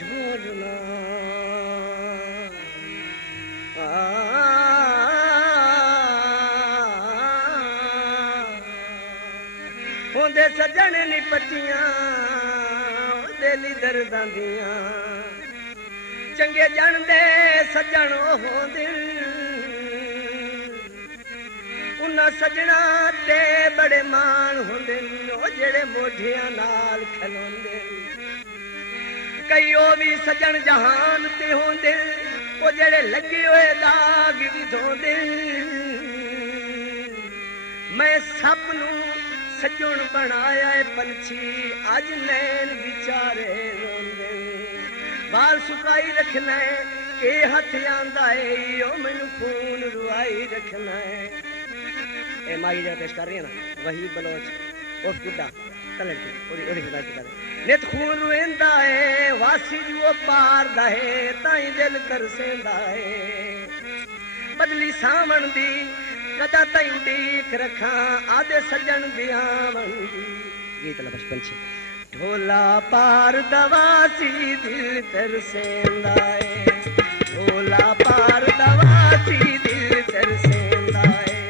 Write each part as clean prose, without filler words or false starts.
ढूंढना होंदे सजन नी पट्टियां दिली दर्दां दियां चंगे जानदे सजन होंदे उन्हां सजना ते बड़े मान होंदे जेड़े मोढियां नाल खलोंदे कई ओ भी सजन जहान ते होंदे ओ जेड़े लगे होए दाग भी धोंदे मैं सब नू सजन बनाया है पंछी अज नैन बिचारे रोंदे बाल सुकाई रखना है ए हथ आंदा है ओ मैनू खून रुआई रखना है ए माई जरा पेश कर रही है ना वही बलोच और गुड्डा कलर की ओरी हिदायत कर नित खून रुएंदा है वासी जो पार दा है ताई दिल तरसेंदा है बदली सावण दी कदा ताई उड़ीक रखा आदे सजन दिया मंदी गीत ला बचपन से ढोला पार दवासी दिल तरसेंदा है ढोला पार दवासी दिल तरसेंदा है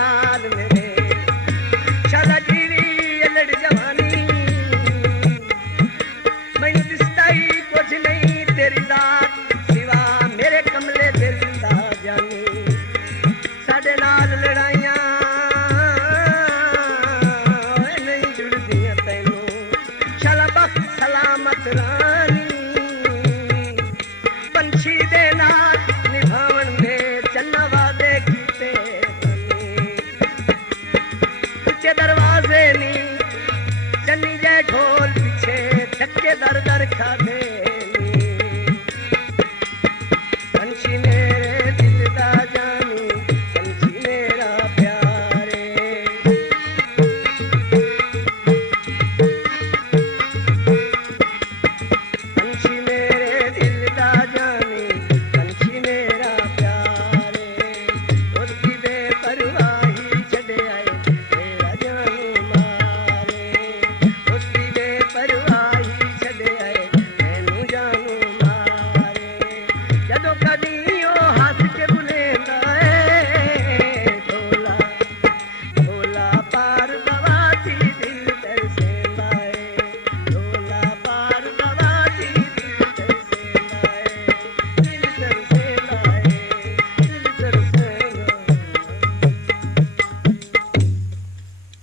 नाल मेरे शाला जीवी लड़ जवानी मैनू दिसदा ही कुछ नहीं तेरी जात सिवा मेरे कमले दिल दा जानी साडे नाल लड़ाइयां नहीं जुड़दियां तैनू शाला बख्त सलामत रानी पंछी दे नाल निभावन दे चन्ना वादे कीते उच्चे दरवाजे नी चन्नी जै ढोल पीछे धक्के दर दर खा